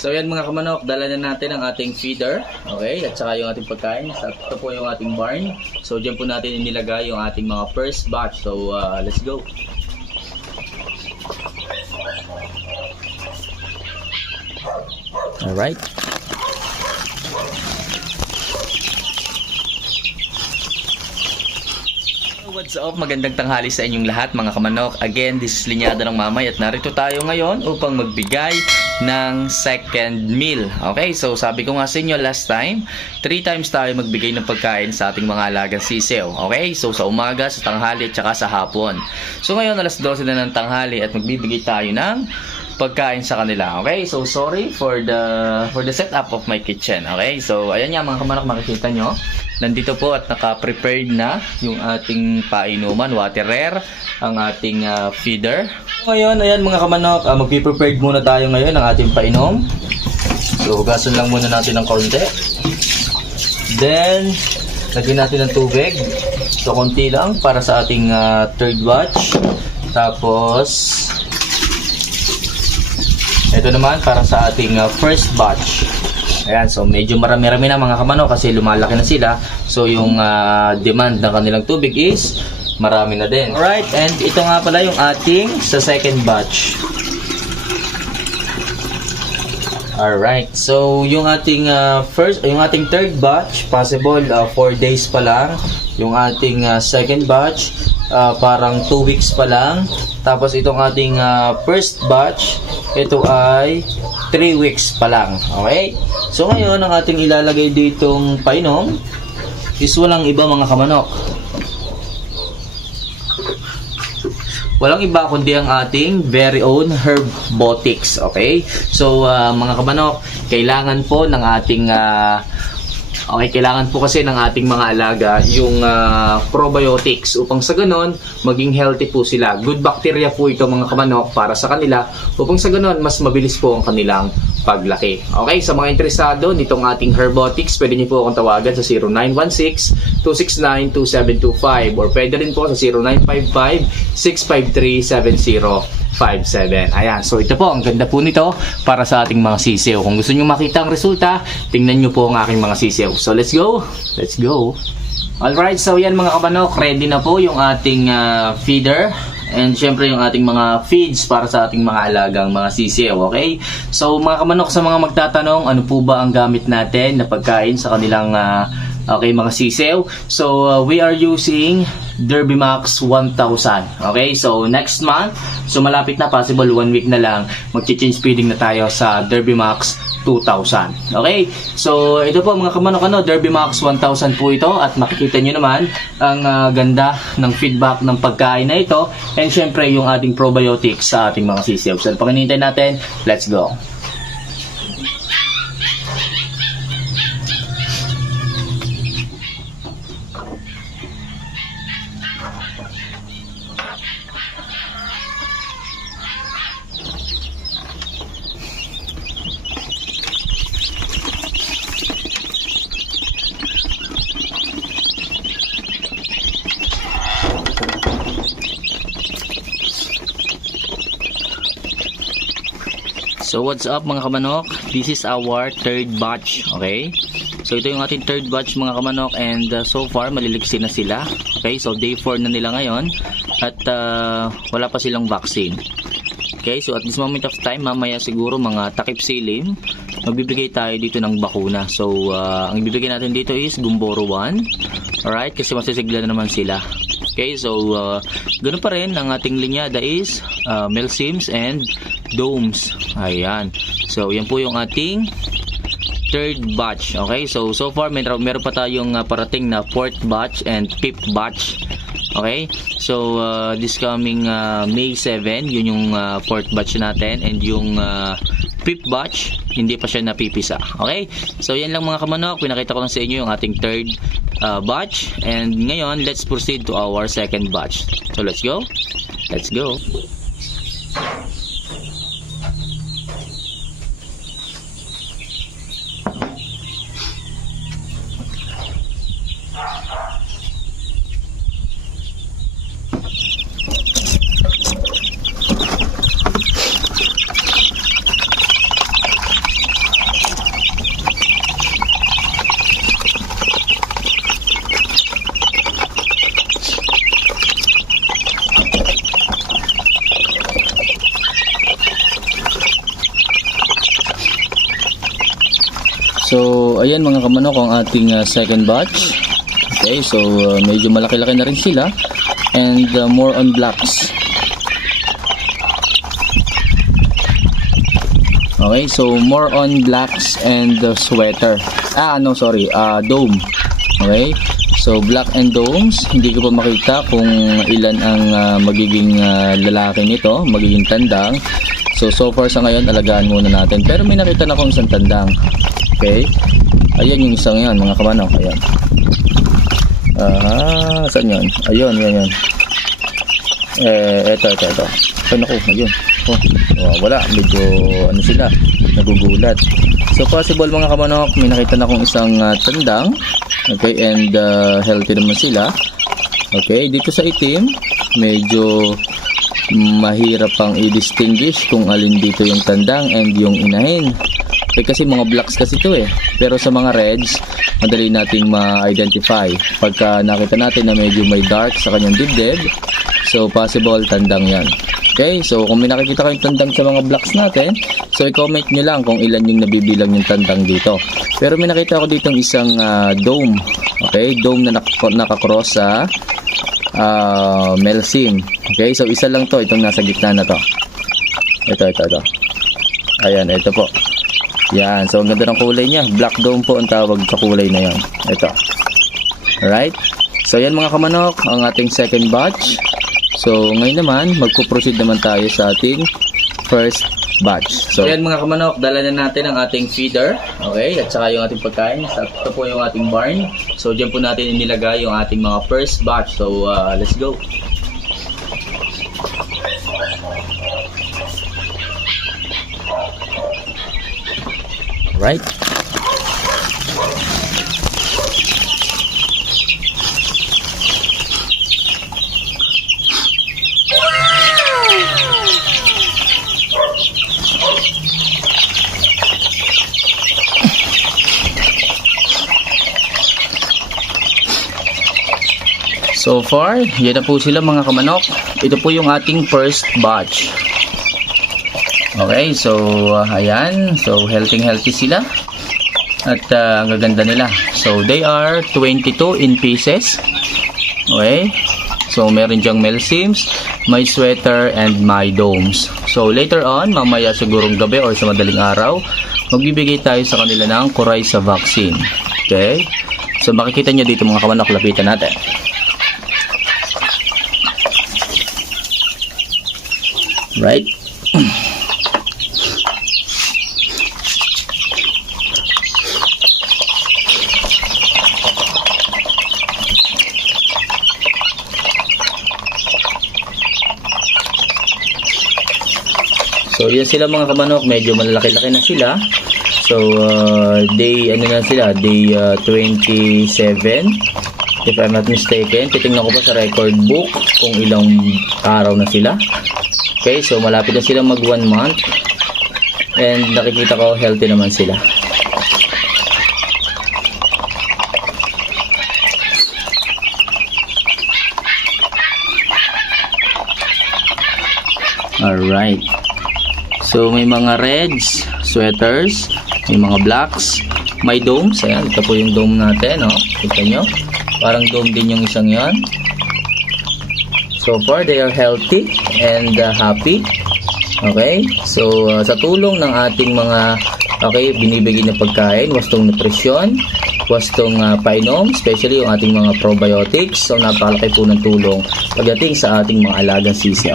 So yan mga kamanok, dala na natin ang ating feeder. Okay, at saka yung ating pagkain. So, ito po yung ating barn. So dyan po natin inilagay yung ating mga first batch. So uh, let's go. Alright. What's up? Magandang tanghali sa inyong lahat mga kamanok. Again, this is Linyada ng Mamay at narito tayo ngayon upang magbigay ng second meal. Okay, so sabi ko nga sa inyo last time, three times tayo magbigay ng pagkain sa ating mga alagang sisew. Okay, so sa umaga, sa tanghali at saka sa hapon. So ngayon alas 12 na ng tanghali at magbibigay tayo ng pagkain sa kanila. Okay? So sorry for the for the setup of my kitchen. Okay? So ayan nga mga kamanok makikita nyo. Nandito po at naka-prepared na yung ating painuman, water rare, ang ating ah, feeder. Ngayon, ayan mga kamanok, uh, magpiprepared muna tayo ngayon ng ating painom. So hugasan lang muna natin ng konti. Then, lagyan natin ng tubig. So konti lang para sa ating ah, third watch. Tapos, ito naman para sa ating uh, first batch. Ayan, so medyo marami-rami na mga kamano kasi lumalaki na sila. So yung uh, demand ng kanilang tubig is marami na din. Alright, and ito nga pala yung ating sa second batch. Alright, so yung ating uh, first, yung ating third batch, possible 4 days pa lang. Yung ating uh, second batch, uh, parang 2 weeks pa lang. Tapos itong ating uh, first batch, ito ay 3 weeks pa lang. Okay? So ngayon, ang ating ilalagay ditong painom is walang iba mga kamanok. Walang iba kundi ang ating very own Herbotics, okay? So, uh, mga kamanok, kailangan po ng ating uh, Okay, kailangan po kasi ng ating mga alaga yung uh, probiotics upang sa ganon, maging healthy po sila. Good bacteria po ito mga kamanok para sa kanila upang sa ganon, mas mabilis po ang kanilang paglaki. Okay, sa mga interesado nitong ating Herbotics, pwede niyo po akong tawagan sa 0916-269-2725 or pwede rin po sa 0955-653-7057. Ayan, so ito po, ang ganda po nito para sa ating mga sisiw. Kung gusto niyo makita ang resulta, tingnan niyo po ang aking mga sisiw. So let's go, let's go. Alright, so yan mga kabanok, ready na po yung ating ah, feeder and syempre yung ating mga feeds para sa ating mga alagang mga sisiw, okay? So mga kamanok sa mga magtatanong, ano po ba ang gamit natin na pagkain sa kanilang ah, okay, mga sisiw? So uh, we are using Derby Max 1000, okay? So next month, so malapit na, possible one week na lang, mag-change feeding na tayo sa Derby Max 2,000. Okay? So, ito po mga kamanok, ano, Derby Max 1,000 po ito at makikita nyo naman ang ah, ganda ng feedback ng pagkain na ito and syempre yung ating probiotics sa ating mga sisiw. So, pag hinihintay natin, let's go. So what's up mga kamanok? This is our third batch, okay? So ito yung ating third batch mga kamanok and uh, so far maliligsin na sila. Okay, so day 4 na nila ngayon at uh, wala pa silang vaccine. Okay, so at this moment of time, mamaya siguro mga takip silim, magbibigay tayo dito ng bakuna. So uh, ang ibibigay natin dito is Gumboro 1. Alright, kasi masisigla na naman sila. Okay, so uh, ganun pa rin ang ating linyada is uh, Melsims and Domes. Ayan. So yan po yung ating third batch. Okay, so so far meron, meron pa tayong uh, parating na fourth batch and fifth batch. Okay, so uh, this coming uh, May 7, yun yung uh, fourth batch natin and yung uh, fifth batch, hindi pa siya napipisa. Okay, so yan lang mga kamanok, pinakita ko lang sa inyo yung ating third uh, batch and ngayon let's proceed to our second batch. So let's go, let's go. Ayan mga kamanok ang ating uh, second batch. Okay, so uh, medyo malaki-laki na rin sila and uh, more on blacks. Okay, so more on blacks and the sweater. Ah, no, sorry, uh, dome. Okay, so black and domes. Hindi ko pa makita kung ilan ang uh, magiging uh, lalaki nito, magiging tandang. So, so far sa ngayon, alagaan muna natin. Pero may nakita na akong isang tandang. Okay, ayan yung isang yan, mga kamanok. Ayan. Ah, saan yun? Ayun, yun, yun. Eh, eto, eto, eto. Saan ako? Ayun. Oh, oh, wala. Medyo, ano sila, nagugulat. So, possible mga kamanok, may nakita na akong isang ah, tandang. Okay, and ah, healthy naman sila. Okay, dito sa itim, medyo mahirap pang i-distinguish kung alin dito yung tandang and yung inahin. Eh, kasi mga blacks kasi ito eh. Pero sa mga reds, madali nating ma-identify. Pagka nakita natin na medyo may dark sa kanyang dibdib, so possible tandang yan. Okay, so kung may nakikita kayong tandang sa mga blocks natin, so i-comment nyo lang kung ilan yung nabibilang yung tandang dito. Pero may nakita ako dito isang ah, dome. Okay, dome na nak- nakakross sa uh, Melsim. Okay, so isa lang to, itong nasa gitna na to. Ito, ito, ito. Ayan, ito po. Yan, so ang ganda ng kulay niya. Black dome po ang tawag sa kulay na yan. Ito. Alright? So yan mga kamanok, ang ating second batch. So ngayon naman, magpo-proceed naman tayo sa ating first batch. So yan mga kamanok, dala na natin ang ating feeder. Okay? At saka yung ating pagkain. Ito po yung ating barn. So dyan po natin inilagay yung ating mga first batch. So uh, let's go. Right? So far, yan na po sila mga kamanok. Ito po yung ating first batch. Okay, so uh, ayan. So healthy healthy sila. At uh, ang gaganda nila. So they are 22 in pieces. Okay. So meron diyang melsims, may sweater, and my domes. So later on, mamaya sigurong gabi or sa madaling araw, magbibigay tayo sa kanila ng Coryza vaccine. Okay. So makikita nyo dito mga kamanok, lapitan natin. Right? So, yan sila mga kamanok. Medyo malalaki-laki na sila. So, uh, day, ano na sila? Day uh, 27. If I'm not mistaken. Titingnan ko pa sa record book kung ilang araw na sila. Okay, so malapit na silang mag one month. And nakikita ko healthy naman sila. Alright. So may mga reds, sweaters, may mga blacks, may domes. Ayan, ito po yung dome natin. Oh. Kita nyo. Parang dome din yung isang yan. So far, they are healthy and uh, happy. Okay? So, uh, sa tulong ng ating mga okay, binibigay na pagkain, wastong nutrisyon, wastong uh, painom, especially yung ating mga probiotics. So, napakalaki po ng tulong pagdating sa ating mga alagang sisiyo.